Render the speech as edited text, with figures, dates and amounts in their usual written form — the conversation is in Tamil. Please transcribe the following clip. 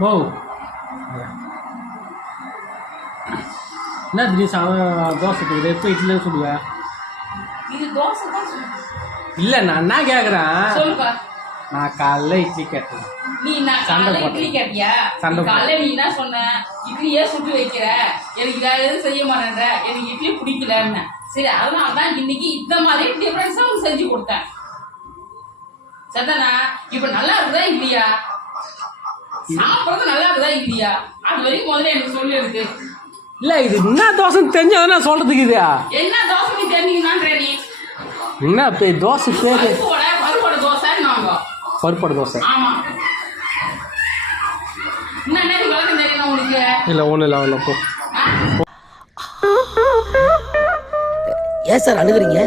ஓ என்ன திடீர் தோசை இருக்குது எப்போ இட்லி சொல்லுவேன் இது தோசை தான் சொல்லு. இல்லை நான் என்ன கேட்குறேன் சொல்லுப்பா. நான் காலைல இட்லி கேட்டேன் நான் சண்டை காலைல போட்டேன். இட்லி கேட்டியா? சண்டை நீ காலைல நீ என்ன சொன்ன? இட்லியே சுட்டு வைக்கிற, எனக்கு வேற எதுவும் செய்ய மாட்டேன்ற, எனக்கு இட்லி பிடிக்கலன்னு. சரி, அதனால தான் இன்னைக்கு இந்த மாதிரி டிஃபரன்ஸா உனக்கு செஞ்சு கொடுத்தேன். சத்தானா இப்ப நல்லா இருக்குதா இல்லையா? சாப்பிடுறது நல்லா இருக்குதா இல்லையா? அது வரைக்கும் முதல்ல எனக்கு சொல்லி இருக்கு. இல்லை இது என்ன தோசைன்னு தெரிஞ்சாதான் நான் சொல்கிறதுக்கு இது என்ன தோசை நீ தெரிஞ்சுக்கணும்ன்ற நீ? என்ன தோசை பேர் பருப்போட தோசை நாங்க பருப்போட தோசை. ஆமா. என்ன விளக்கம் தெரியணும் உனக்கு? இல்லை ஒன்றும் இல்லை அவ்வளோ போ. ஆ? ஏன் சார் அழுகுறீங்க?